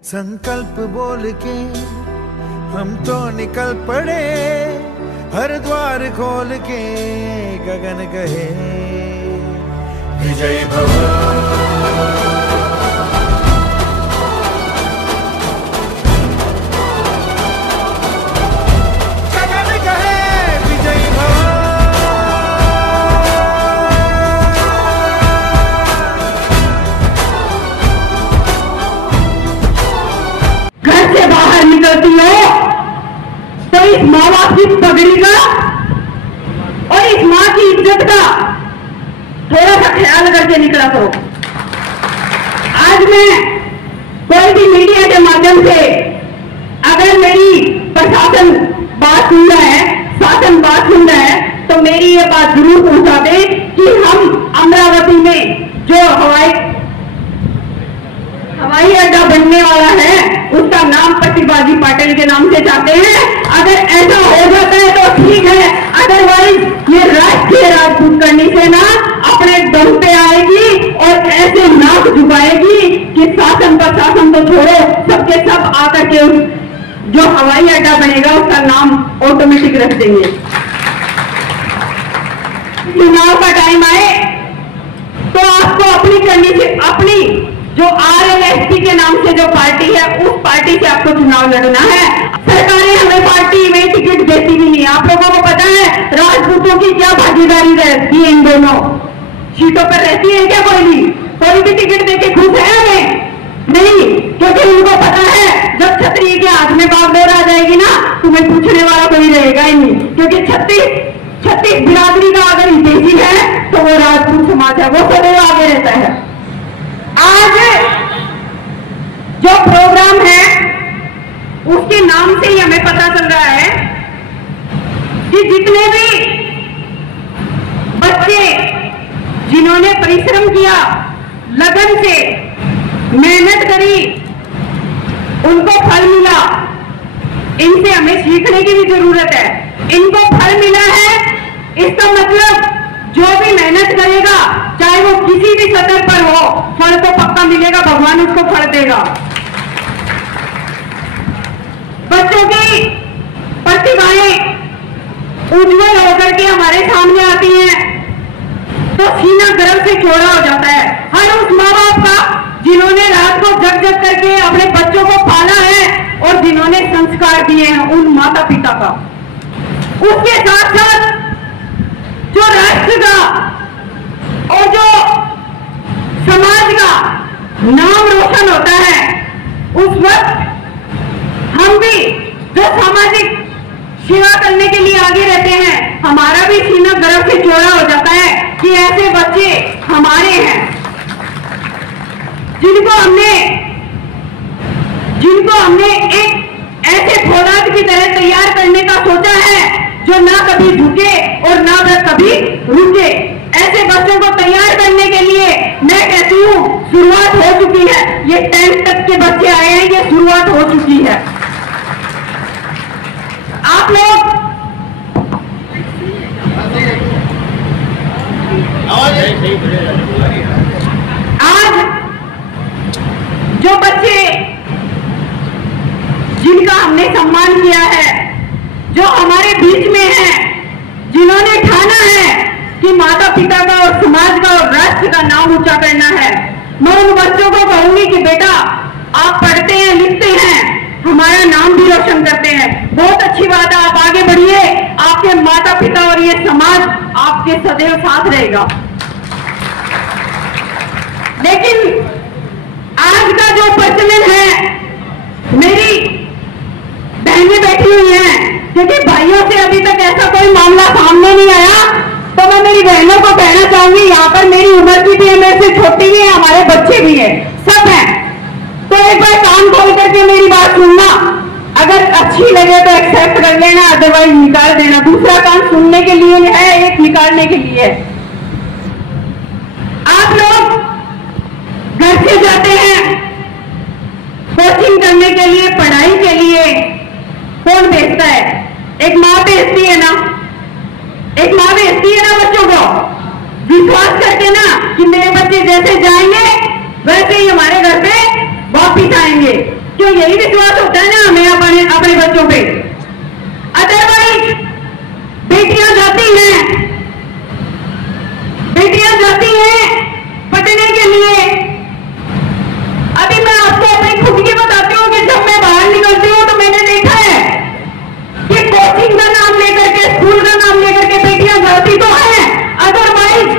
संकल्प बोल के हम तो निकल पड़े, हर द्वार खोल के गगन कहे विजय भव। निकलती हो तो इस माँ बाप की पगड़ी का और इस माँ की इज्जत का थोड़ा सा ख्याल करके निकला करो। आज मैं कोई भी मीडिया के माध्यम से अगर मेरी प्रशासन बात सुन रहा है, शासन बात सुन रहा है, तो मेरी ये बात जरूर पहुंचा दे कि हम अमरावती में जो हवाई अड्डा बनने वाला है उसका नाम प्रतिभाजी पाटिल के नाम से चाहते हैं। अगर ऐसा हो जाता है तो ठीक है, अदरवाइज ये राष्ट्रीय राजपूत करनी सेना अपने दम पे आएगी और ऐसे नाक झुकाएगी कि शासन प्रशासन तो छोड़ो, सबके सब आकर के जो हवाई अड्डा बनेगा उसका नाम ऑटोमेटिक रख देंगे। चुनाव का टाइम आए तो आपको अपनी करनी से अपनी जो RLSP के नाम से जो पार्टी है उस पार्टी से आपको चुनाव लड़ना है। सरकारें हमें पार्टी में टिकट देती भी नहीं। आप लोगों को पता है राजपूतों की क्या भागीदारी रहती है इन दोनों सीटों पर रहती है क्या? कोई भी टिकट देके खुश है हमें? नहीं, क्योंकि उनको पता है जब क्षत्रिय के हाथ में बागडोर आ जाएगी ना, तुम्हें पूछने वाला कोई रहेगा ही नहीं। क्योंकि छत्तीस बिरादरी का अगर हितैषी है तो वो राजपूत समाज है, वो सदैव आगे रहता है। आज जो प्रोग्राम है उसके नाम से ही हमें पता चल रहा है कि जितने भी बच्चे जिन्होंने परिश्रम किया, लगन से मेहनत करी, उनको फल मिला। इनसे हमें सीखने की भी जरूरत है। इनको फल मिला है, इसका मतलब जो भी मेहनत करेगा चाहे वो किसी भी सतह पर हो, फल तो पक्का मिलेगा, भगवान उसको फल देगा। बच्चों की प्रतिभाएं उज्जवल होकर के हमारे सामने आती हैं तो सीना गर्व से चौड़ा हो जाता है। हर उस माँ बाप का जिन्होंने रात को जग जग करके अपने बच्चों को पाला है और जिन्होंने संस्कार दिए हैं उन माता पिता का। उसके साथ साथ जो राष्ट्र का और जो समाज का नाम रोशन होता है, उस वक्त हम भी जो सामाजिक सेवा करने के लिए आगे रहते हैं, हमारा भी सीना गर्व से चौड़ा हो जाता है कि ऐसे बच्चे हमारे हैं जिनको हमने एक ऐसे फौलाद की तरह तैयार करने का सोचा है जो ना कभी झुके और ना वह कभी रुके। ऐसे बच्चों को तैयार करने के लिए मैं कहती हूँ शुरुआत हो चुकी है। ये 10th तक के बच्चे आए हैं, ये शुरुआत हो चुकी है। आप लोग आज जो बच्चे जिनका हमने सम्मान किया है, जो हमारे बीच में हैं, जिन्होंने ठाना है कि माता पिता का और समाज का और राष्ट्र का नाम ऊंचा करना है, मैं उन बच्चों को कहूंगी कि बेटा आप पढ़ते हैं, लिखते हैं, हमारा नाम भी रोशन करते हैं, बहुत अच्छी बात है, आप आगे बढ़िए। आपके माता पिता और ये समाज आपके सदैव साथ रहेगा। लेकिन आज का जो प्रचलन है, मेरी बहनें बैठी हुई हैं, क्योंकि भाइयों से अभी तक ऐसा कोई मामला सामने नहीं आया, तो मैं मेरी बहनों को कहना चाहूंगी, यहाँ पर मेरी उम्र की भी है, मेरे से छोटी भी है, हमारे बच्चे भी हैं, सब हैं, तो एक बार कान खोल करके मेरी बात सुनना। अगर अच्छी लगे तो एक्सेप्ट कर लेना, अदरवाइज निकाल देना। दूसरा कान सुनने के लिए है, एक निकालने के लिए है। आप लोग घर से जाते हैं कोचिंग करने के लिए, पढ़ाई के लिए, कौन भेजता है? एक माँ भेजती है ना, एक माँ भेजती है ना बच्चों को, विश्वास करके ना कि मेरे बच्चे जैसे जाएंगे वैसे ही हमारे घर पे वापिस आएंगे। क्यों? यही विश्वास होता है ना हमें अपने बच्चों पे। अदरवाइज बेटियां जाती हैं पढ़ने के लिए। अभी मैं आपको अपनी खुद की बताती हूँ कि जब मैं बाहर निकलती हूँ तो मैंने देखा है कि कोचिंग का नाम लेकर के, स्कूल का नाम लेकर के बेटियां जाती तो है, अदरवाइज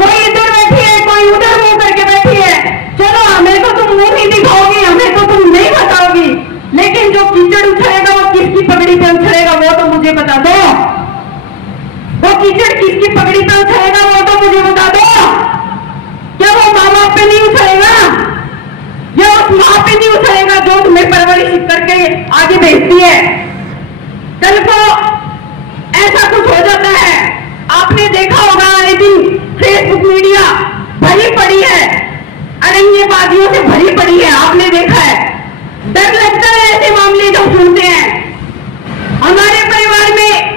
कोई इधर बैठी है, कोई उधर मुंह करके बैठी है। चलो हमें तो तुम मुंह नहीं दिखाओगी, हमें तो तुम नहीं बताओगी, लेकिन जो कीचड़ उछलेगा वो किसकी पगड़ी पे उछलेगा वो तो मुझे बता दो। वो कीचड़ किसकी पगड़ी पे उछलेगा वो तो मुझे बता दो। क्या वो माँ बाप पे नहीं उछलेगा? या उस माँ पे नहीं उछलेगा जो तुम्हें परवरिश करके आगे भेजती है? कल को ऐसा कुछ हो जाता है, आपने देखा होगा आए दिन फेसबुक मीडिया भरी पड़ी है, अड़ंगेबाजियों से भरी पड़ी है, आपने देखा है। डर लगता है ऐसे मामले जब सुनते हैं। हमारे परिवार में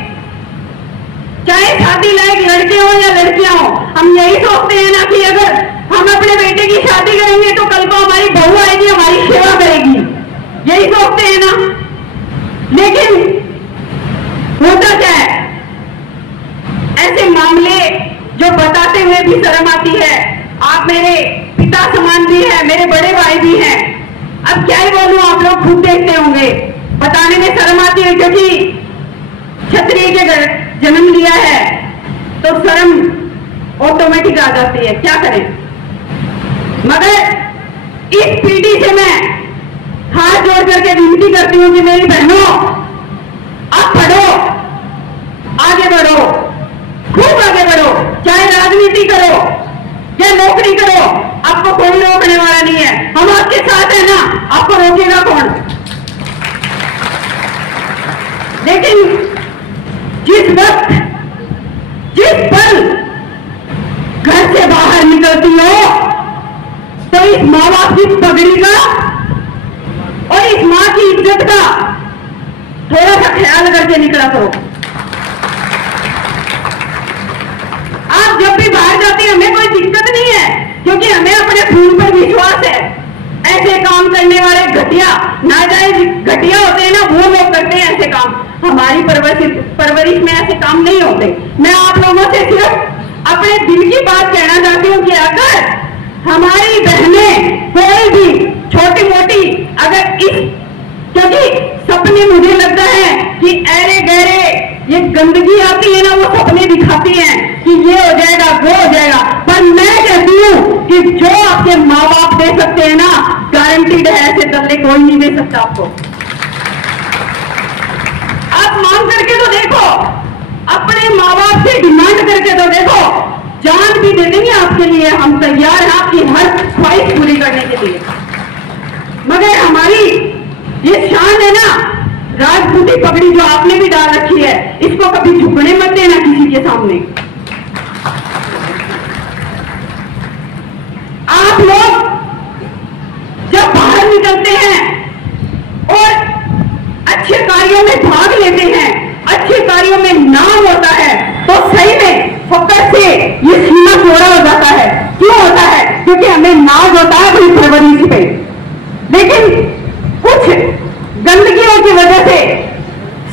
चाहे शादी लायक लड़के हो या लड़कियां हो, हम यही सोचते हैं ना कि अगर हम अपने बेटे की शादी करेंगे तो कल को हमारी बहू आएगी, हमारी सेवा करेगी, यही सोचते हैं ना। लेकिन होता क्या है, ऐसे मामले जो बताते हुए भी शर्म आती है। आप मेरे पिता समान भी है, मेरे बड़े भाई भी हैं। अब क्या ही बोलूं, आप लोग खुद देखते होंगे, बताने में शर्म आती है क्योंकि क्षत्रिय के घर जन्म लिया है तो शर्म ऑटोमेटिक आ जाती है, क्या करें। मगर इस पीढ़ी से मैं हाथ जोड़ करके विनती करती हूं कि मेरी बहनों, आप पढ़ो, आगे बढ़ो, खूब आगे बढ़ो, चाहे राजनीति करो या नौकरी करो, आपको कोई रोकने वाला नहीं है। हम आपके साथ हैं ना, आपको रोकेगा कौन? लेकिन जिस वक्त, जिस पल घर से बाहर निकलती हो तो इस माँ बाप की पगड़ी का और इस माँ की इज्जत का थोड़ा सा ख्याल करके निकला करो। आप जब भी बाहर जाती हैं हमें कोई दिक्कत नहीं है, क्योंकि हमें अपने खून पर विश्वास है। ऐसे काम करने वाले घटिया, नाजायज घटिया होते हैं ना, वो लोग करते हैं ऐसे काम। हमारी परवरिश में ऐसे काम नहीं होते। मैं आप लोगों से सिर्फ अपने दिल की बात कहना चाहती हूँ कि अगर हमारी बहनें कोई भी छोटी मोटी अगर इस, क्योंकि सपने मुझे लगता है कि ऐरे गहरे ये गंदगी आती है ना, वो सपने दिखाती हैं कि ये हो जाएगा, वो हो जाएगा, पर मैं कहती हूँ कि जो आपके माँ बाप दे सकते हैं ना, गारंटीड है ऐसे दल्ले कोई नहीं दे सकता आपको। आप मांग करके तो देखो, अपने माँ बाप से डिमांड करके तो देखो, जान भी दे देंगे आपके लिए, हम तैयार हैं आपकी हर ख्वाहिश पूरी करने के लिए। मगर हमारी ये शान है ना, राजपूती पगड़ी जो आपने भी डाल रखी है, इसको कभी झुकने मत देना किसी के सामने। आप लोग जब बाहर निकलते हैं और अच्छे कार्यों में भाग लेते हैं, अच्छे कार्यों में नाम होता है, तो सही में फकर से ये सीना चौड़ा हो जाता है। क्यों होता है? क्योंकि हमें नाज होता है अपनी परवरिश पे। लेकिन कुछ गंदगियों की वजह से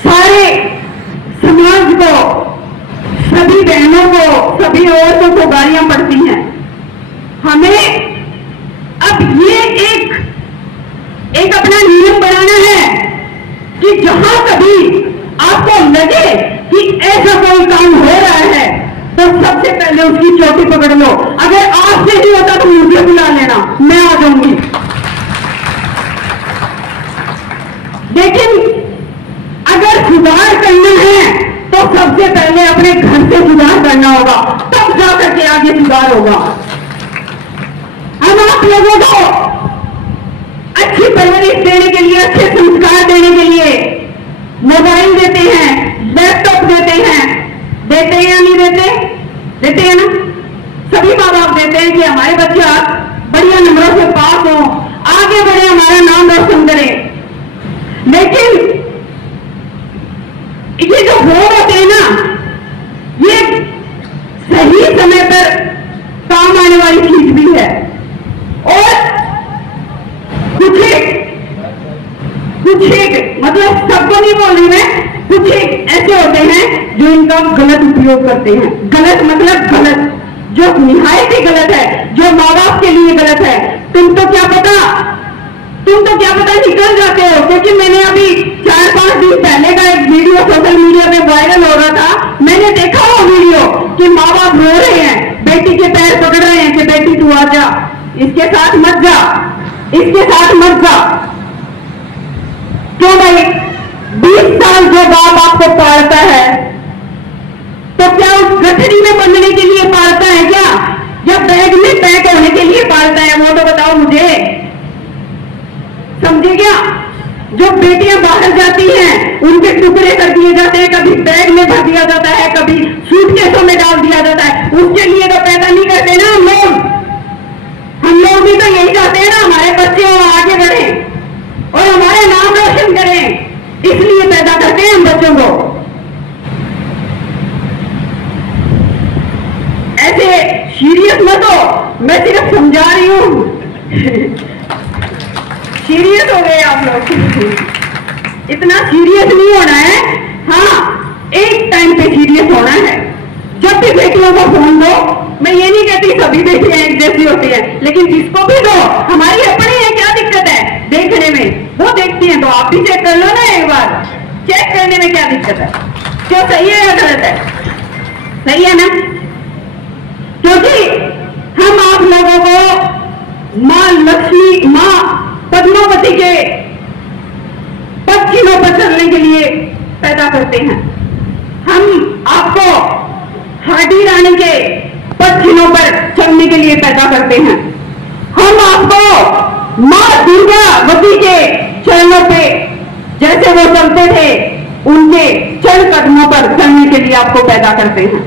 सारे समाज को, सभी बहनों को, सभी औरतों को गालियां पड़ती हैं। हमें अब ये एक अपना नियम बनाना है कि जहां कभी आपको लगे कि ऐसा कोई काम हो रहा है तो सबसे पहले उसकी चौकी पकड़ लो। अगर आपसे नहीं होता तो मुझे बुला लेना, मैं आ जाऊंगी। लेकिन अगर सुधार करना है तो सबसे पहले अपने घर से सुधार करना होगा, तब जाकर के आगे सुधार होगा। हम आप लोगों को अच्छी परवरिश देने के लिए, अच्छे संस्कार देने के लिए मोबाइल देते हैं, लैपटॉप देते हैं, देते हैं या नहीं देते? देते हैं ना, सभी माँ बाप देते हैं कि हमारे बच्चे बढ़िया नंबरों से पास हो, आगे बढ़े, हमारा नाम रोशन करें। लेकिन ये जो वोट होते हैं ना, ये सही समय पर काम आने वाली चीज भी है। और कुछ एक, मतलब सबको नहीं बोल रही मैं, कुछ एक ऐसे होते हैं जो इनका गलत उपयोग करते हैं। गलत मतलब गलत, जो निहायत ही गलत है, जो माँ बाप के लिए गलत है। तुम तो क्या पता निकल जाते हो, क्योंकि मैंने अभी 4-5 दिन पहले का एक वीडियो सोशल मीडिया पे वायरल हो रहा था, मैंने देखा वो वीडियो कि माँ बाप रो रहे हैं, बेटी के पैर पकड़ रहे हैं कि बेटी तू आ जा, इसके साथ मत जा, इसके साथ मत जा। क्यों भाई? 20 साल जो बाप आपको पालता है, तो क्या उस गठरी में बंधने के लिए पालता है क्या, या बैग में पैक होने के लिए पालता है? वो तो बताओ मुझे, समझे क्या? जो बेटियां बाहर जाती हैं उनके टुकड़े कर दिए जाते हैं, कभी बैग में भर दिया जाता है, कभी सूटकेसों में डाल दिया जाता है। उसके लिए तो पैदा नहीं करते ना हम लोग भी तो यही चाहते हैं ना, हमारे बच्चे आगे बढ़े और हमारे नाम रोशन करें, इसलिए पैदा करते हैं हम बच्चों को। ऐसे सीरियस मत हो, मैं सिर्फ समझा रही हूं। सीरियस हो गए आप लोग, इतना सीरियस नहीं होना है। हाँ, एक टाइम पे सीरियस होना है। जब भी बेटियों को फोन दो, मैं ये नहीं कहती सभी बेटियां एक जैसी होती है, लेकिन जिसको भी दो, हमारी अपनी है, क्या दिक्कत है देखने में? वो देखती है तो आप भी चेक कर लो ना एक बार, चेक करने में क्या दिक्कत है? क्यों, सही है या गलत है? सही है ना? क्योंकि हम आप लोगों को मां लक्ष्मी, मां पद्मावती के पक्षियों पर चलने के लिए पैदा करते हैं। हम आपको हाडी रानी के पक्षियों पर चलने के लिए पैदा करते हैं। हम आपको मां दुर्गावती के चरणों पे जैसे वो चलते थे, उनके चरण कदमों पर चलने के लिए आपको पैदा करते हैं।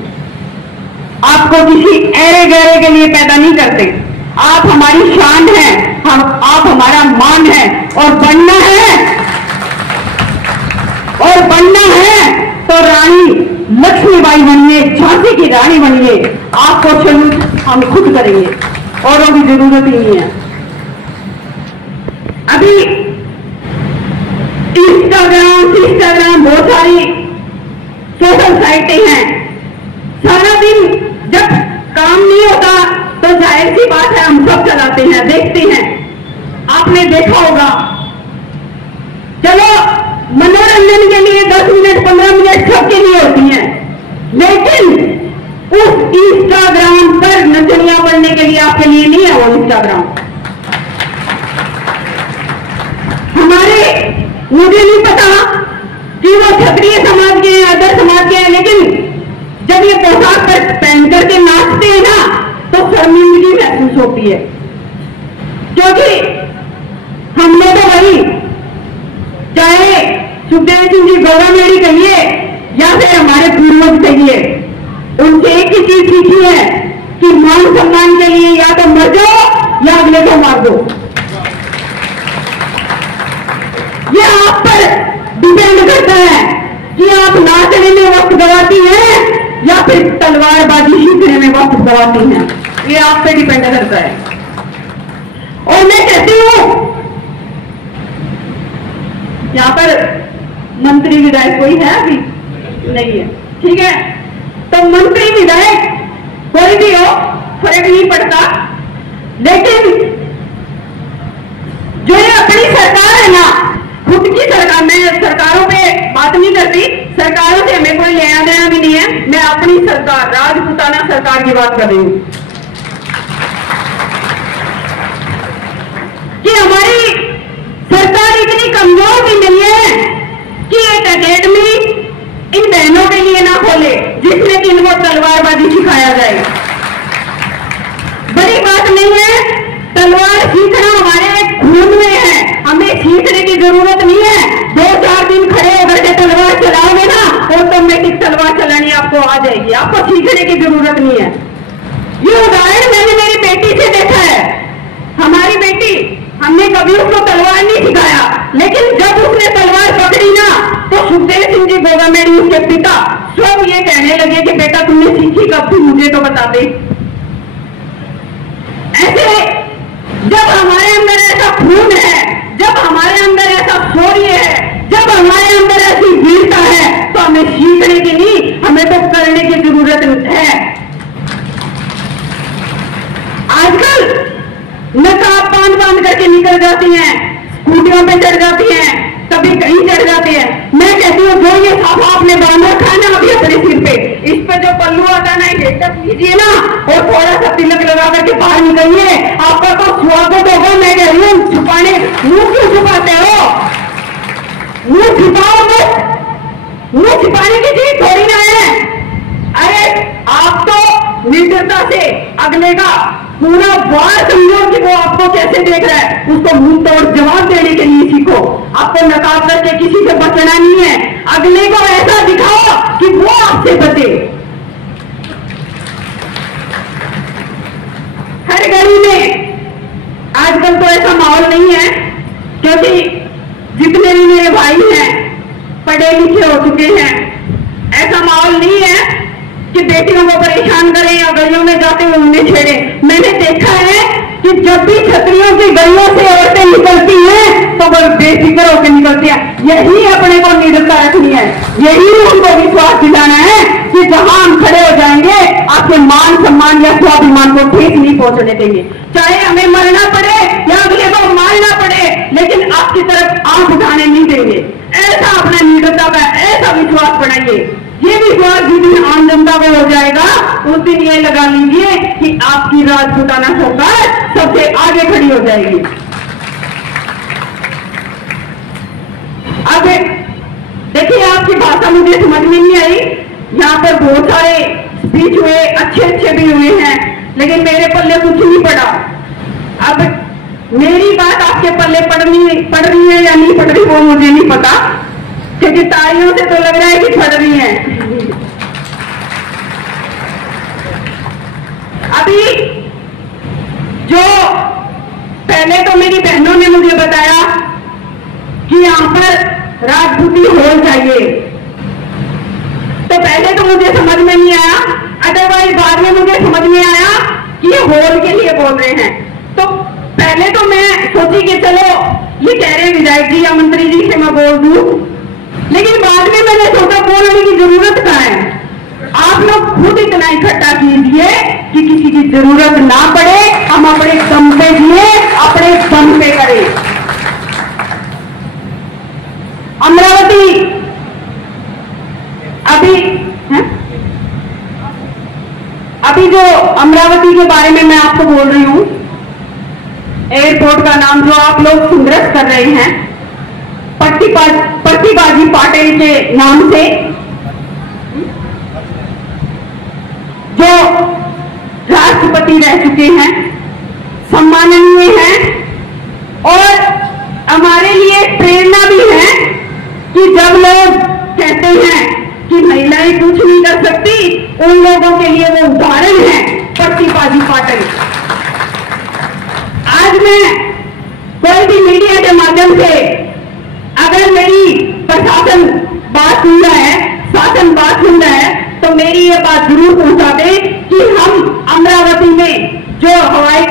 आपको किसी ऐरे गहरे के लिए पैदा नहीं करते। आप हमारी शान है, आप हमारा मान है, और बनना है तो रानी लक्ष्मीबाई बनिए, झांसी की रानी बनिए। आपको सैल्यूट हम खुद करेंगे, औरों की जरूरत ही नहीं है। अभी इंस्टाग्राम बहुत सारी सोशल साइटें हैं। सारा दिन जब काम नहीं होता तो जाहिर सी बात है हम सब चलाते हैं, देखते हैं। आपने देखा होगा, चलो मनोरंजन के लिए 10 मिनट 15 मिनट सबके लिए होती हैं, लेकिन उस इंस्टाग्राम पर नचनिया पढ़ने के लिए आपके लिए नहीं है वो इंस्टाग्राम। मुझे नहीं पता कि वो क्षत्रिय समाज के हैं, अदर समाज के हैं, लेकिन जब ये पोशाक पहन करके नाचते हैं ना तो शर्मिंदगी महसूस होती है, क्योंकि हमने तो वही, चाहे सुखदेव सिंह जी गौरामेड़ी कहिए या फिर हमारे पूर्वज कहिए, उनसे एक ही चीज सीखी है कि मान सम्मान के लिए या तो मर जाओ या अगले को मार दो। ये आप पर डिपेंड करता है कि आप नाचने में वक्त गवाती हैं या फिर तलवारबाजी सीखने में वक्त गवाती हैं, ये आप पे डिपेंड करता है। और मैं कहती हूं, यहां पर मंत्री विधायक कोई है अभी नहीं है, ठीक है, तो मंत्री विधायक कोई भी हो फर्क नहीं पड़ता, लेकिन जो ये अपनी सरकार है ना, खुद की सरकार, मैं सरकारों पे बात नहीं करती, सरकारों से हमें कोई लेना देना भी नहीं है, मैं अपनी सरकार राजपूताना सरकार की बात कर रही हूं कि हमारी सरकार इतनी कमजोर भी नहीं है कि एक एकेडमी इन बहनों के लिए ना खोले जिसमें कि इनको तलवारबाजी सिखाया जाए। बड़ी बात नहीं है, तलवार सीखना हमारे खून में है, हमें सीखने की जरूरत नहीं है। 2-4 दिन खड़े होकर के तलवार चलाओगे ना, ऑटोमेटिक तलवार चलानी आपको आ जाएगी, आपको सीखने की जरूरत नहीं है। ये उदाहरण मैंने मेरी बेटी से देखा है। हमारी बेटी, हमने कभी उसको तलवार नहीं सिखाया, लेकिन जब उसने तलवार पकड़ी ना तो सुखदेव सिंह जी गौरामेड़ी उसके पिता स्वयं ये कहने लगे कि बेटा तुमने सीखी कब थी, मुझे तो बता दे। ऐसे जब हमारे अंदर ऐसा खून है, जब हमारे अंदर ऐसा शौर्य हमारे अंदर ऐसी वीरता है तो हमें सीखने की नहीं, हमें तो करने की जरूरत है। आजकल नकाब बांध करके निकल जाती हैं, स्कूटियों पे चढ़ जाती हैं, कभी कहीं चढ़ जाते हैं। मैं कहती हूँ जो ये साफा आपने बांध रखा है ना अभी अपने सिर पे, इस पे जो पल्लू आता है ना ये तक लीजिए ना और थोड़ा सा तिलक लगा करके बाहर निकलिए, आपका तो स्वागत होगा। मैं कह रही हूँ छुपाने, मुंह क्यों छुपाते हो? मुंह छुपाओ मत, मुंह छुपाने की चीज थोड़ी ना है। अरे आप तो निडरता से अगले का पूरा वार समझो कि वो आपको कैसे देख रहा है, उसको मुंह तोड़ जवाब देने के लिए सीखो। आपको नकाब करके किसी से बचना नहीं है, अगले को ऐसा दिखाओ कि वो आपसे बचे। हर गली में आजकल तो ऐसा माहौल नहीं है, क्योंकि जितने भी मेरे भाई हैं पढ़े लिखे हो चुके हैं, ऐसा माहौल नहीं है कि बेटियों को परेशान करें या गलियों में जाते हुए उन्हें छेड़े। मैंने देखा है कि जब भी छतरियों की गलियों से औरतें निकलती हैं तो वो बेफिक्र होकर निकलती हैं। यही अपने को निडरता रखनी है, यही उनको विश्वास दिलाना है कि जहां हम खड़े हो जाएंगे आपके मान सम्मान या स्वाभिमान को ठेस नहीं पहुंचने देंगे। चाहे हमें मरना पड़े या अगले को मारना पड़े, लेकिन आपकी तरफ आंख उठाने नहीं देंगे। ऐसा अपना निडरता का ऐसा विश्वास बनाइए। ये विश्वास जिस दिन आम जनता को हो जाएगा उस दिन ये लगा लीजिए कि आपकी राजपूताना सरकार सबसे आगे खड़ी हो जाएगी। अब देखिए आपकी भाषा मुझे समझ में नहीं आई, यहाँ पर बहुत सारे स्पीच हुए, अच्छे भी हुए हैं, लेकिन मेरे पल्ले कुछ नहीं पड़ा। अब मेरी बात आपके पल्ले पड़ रही है या नहीं पड़ रही वो मुझे नहीं पता, क्योंकि तालियों से तो लग रहा है कि पड़ रही है। अभी जो पहले तो मेरी बहनों ने मुझे बताया कि यहां पर राजपूती हॉल चाहिए, तो पहले तो मुझे समझ में नहीं आया, अदरवाइज बाद में मुझे समझ में आया कि ये हॉल के लिए बोल रहे हैं। तो पहले तो मैं सोची कि चलो ये कह रहे विधायक जी या मंत्री जी से मैं बोल दूं, लेकिन बाद में मैंने सोचा बोलने की जरूरत कहाँ है। आप लोग खुद इतना इकट्ठा कीजिए कि किसी की जरूरत ना पड़े, हम अपने दम पे दिए, अपने दम पे करें। अमरावती अभी जो अमरावती के बारे में मैं आपको बोल रही हूं, एयरपोर्ट का नाम जो आप लोग सुंदरस कर रहे हैं प्रतिभाजी पाटिल के नाम से, जो राष्ट्रपति रह चुके हैं, सम्माननीय हैं और हमारे लिए प्रेरणा भी है कि जब लोग कहते हैं कि महिलाएं कुछ नहीं कर सकती, उन लोगों के लिए वो उदाहरण है प्रतिभाजी पाटिल। आज मैं कोई भी मीडिया के माध्यम से अगर मेरी प्रशासन बात सुन रहा है, शासन बात सुन रहा है, तो मेरी ये बात जरूर पहुंचा दे कि हम अमरावती में जो हवाई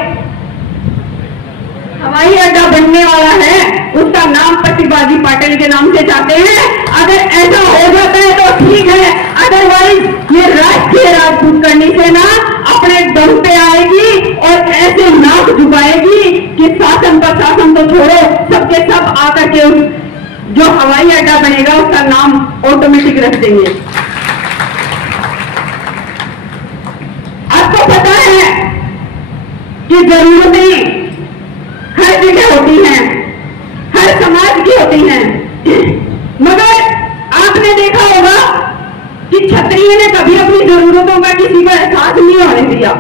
अड्डा बनने वाला है उसका नाम प्रतिभाजी पाटिल के नाम से चाहते हैं। अगर ऐसा हो जाता है तो ठीक है, अदरवाइज ये राष्ट्रीय राजपूत करनी से ना अपने दम पे आएगी और ऐसे नाक झुकाएगी कि शासन प्रशासन तो छोड़ो, सबके सब आकर के जो हवाई अड्डा बनेगा उसका नाम ऑटोमेटिक रख देंगे। आपको पता है कि जरूरतें हर जगह होती हैं, हर समाज की होती हैं, मगर आपने देखा होगा कि क्षत्रिय ने कभी अपनी जरूरतों का किसी को एहसास नहीं होने दिया।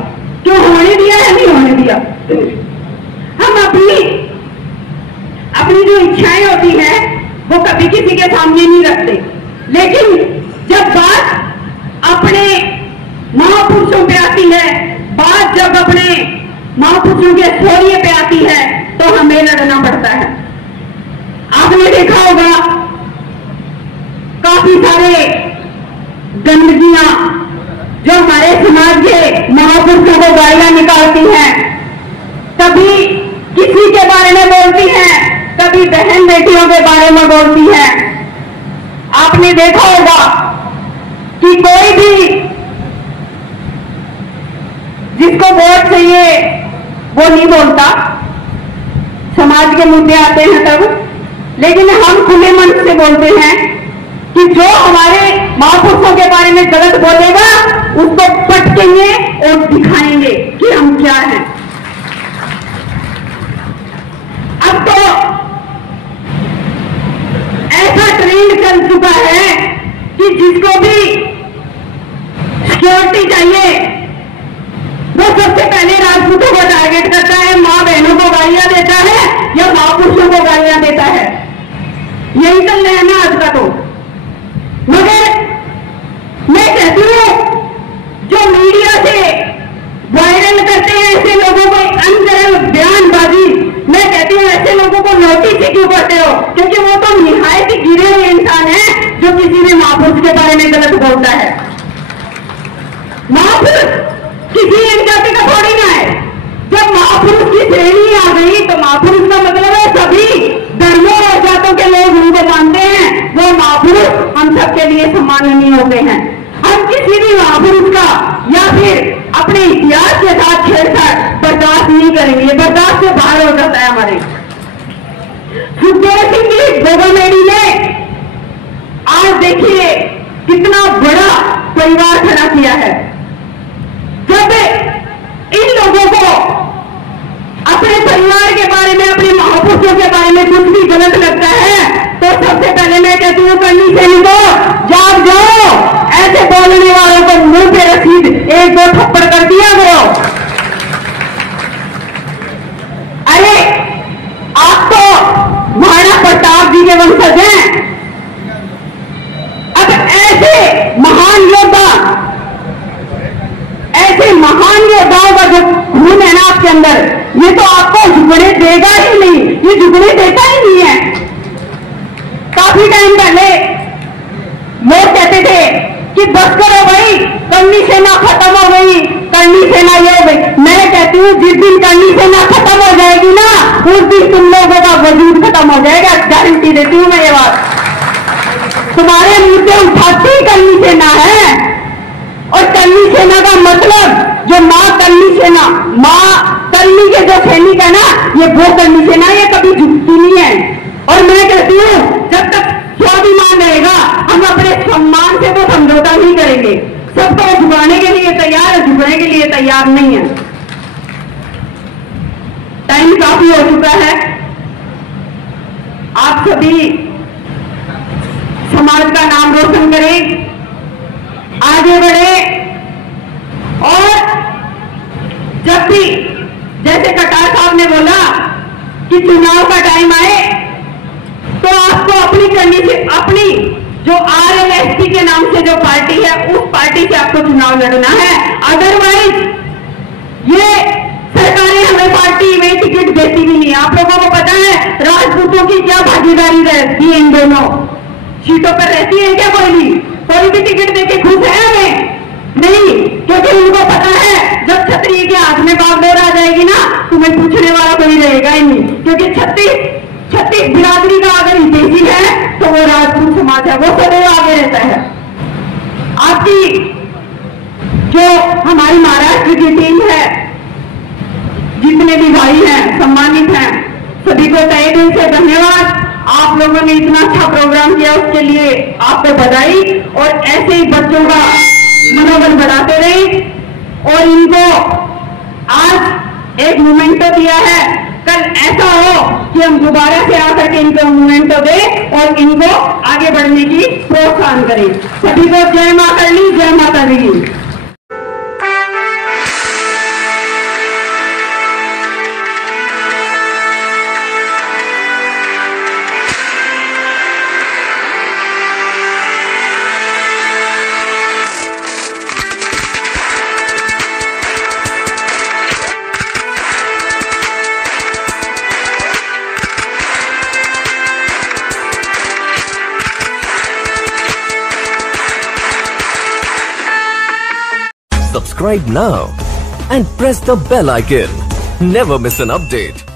क्यों होने दिया या नहीं होने दिया? हम अपनी जो इच्छाएं होती हैं वो कभी किसी के सामने नहीं रखते, लेकिन जब बात अपने महापुरुषों पे आती है, बात जब अपने महापुरुषों के शौर्य पे आती है तो हमें लड़ना पड़ता है। आपने देखा होगा काफी सारे गंदगियां जो हमारे समाज के महापुरुषों को गालियां निकालती हैं, कभी किसी के बारे में बोलती हैं, कभी बहन बेटियों के बारे में बोलती हैं, आपने देखा होगा कि कोई भी जिसको वोट चाहिए वो नहीं बोलता, समाज के मुद्दे आते हैं तब, लेकिन हम खुले मन से बोलते हैं कि जो हमारे महापुरुषों के बारे में गलत बोलेगा उसको पटकेंगे और दिखाएंगे कि हम क्या हैं। अब तो ऐसा ट्रेंड चल चुका है कि जिसको भी सिक्योरिटी चाहिए वो सबसे पहले राजपूतों को टारगेट करता है, मां बहनों को गालियां देता है या महापुरुषों को गालियां देता है। यही चल रहा है ना आज का। तो मगर मैं कहती हूं जो मीडिया से वायरल करते हैं ऐसे लोगों को अनगढ़ बयानबाजी, मैं कहती हूं ऐसे लोगों को नोटिस ही क्यों करते हो? क्योंकि वो तो निहायत ही गिरे हुए इंसान है जो किसी भी महापुरुष के बारे में गलत बोलता है। महापुरुष किसी एक जाति का थोड़ी ना है। जब महापुरुष की श्रेणी आ गई तो महापुरुष का मतलब है सभी धर्मों और जातों के लोग उनको मानते हैं, वो महापुरुष हम सबके लिए सम्माननीय होते हैं। हम किसी भी महापुरुष का या फिर अपने इतिहास के साथ छेड़छाड़ बर्दाश्त नहीं करेंगे, बर्दाश्त से बाहर हो जाता है हमारे। सुखदेव सिंह की गोगामेड़ी में आज देखिए कितना बड़ा परिवार खड़ा किया है। जब इन लोगों को अपने परिवार के बारे में, अपने महापुरुषों के बारे में कुछ भी गलत लगता है तो सबसे पहले मैं कहती हूँ करनी से इनको जाग जाओ, ऐसे बोलने वालों को मुंह पे रसीद एक दो थप्पड़ कर दिया गया। अरे आप तो महाराणा प्रताप जी के वंशज हैं। अब ऐसे महान योद्धाओं का जो खून है ना आपके अंदर, ये तो आपको झुकने देगा ही नहीं, ये झुकने देता ही नहीं है। काफी टाइम पहले लोग कहते थे कि बस करो भाई, करनी सेना खत्म हो गई, करनी सेना ये हो गई। मैं कहती हूँ जिस दिन करनी सेना खत्म हो जाएगी ना उस दिन तुम लोगों का वजूद खत्म हो जाएगा, गारंटी देती हूँ मैं ये बात। तुम्हारे मुद्दे उठाती ही करनी सेना है। और करनी सेना का मतलब जो माँ करनी सेना, माँ करनी के जो सैनिक है ना, ये वो करनी सेना, ये कभी झुकती नहीं है। और मैं कहती हूँ जब तक स्वाभिमान रहेगा हम अपने सम्मान से तो समझौता नहीं करेंगे। सबको झुकाने के लिए तैयार है, झुकने के लिए तैयार नहीं है। टाइम काफी हो चुका है। आप सभी समाज का नाम रोशन करें, आगे बढ़े। और जब भी जैसे कटार साहब ने बोला कि चुनाव का टाइम आए तो आपको अपनी करनी से, अपनी जो RLSP के नाम से जो पार्टी है उस पार्टी से आपको चुनाव लड़ना है। अदरवाइज ये सरकारें हमें पार्टी में टिकट देती भी नहीं। आप लोगों को पता है राजपूतों की क्या भागीदारी रहती है इन दोनों सीटों पर रहती है क्या? कोई भी टिकट देके खुश है हमें नहीं, क्योंकि उनको पता है जब क्षत्रिय के हाथ में बागडोर आ जाएगी ना तुम्हें पूछने वाला कोई रहेगा ही नहीं। क्योंकि छत्तीस बिरादरी का अगर हितैषी है तो वो राजपूत समाज है, वो सदैव आगे रहता है। आपकी जो हमारी महाराष्ट्र की टीम है, जितने भी भाई हैं सम्मानित हैं, सभी को तहे दिल से धन्यवाद। आप लोगों ने इतना अच्छा प्रोग्राम किया उसके लिए आपको बधाई। और ऐसे ही बच्चों का मनोबल बढ़ाते रहे। और इनको आज एक मोमेंटो दिया है, कल ऐसा हो कि हम दोबारा से आकर के इनको मोमेंटो दें और इनको आगे बढ़ने की प्रोत्साहन करें। सभी को जय मां करनी, जय माता दी। Subscribe now and press the bell icon. Never miss an update.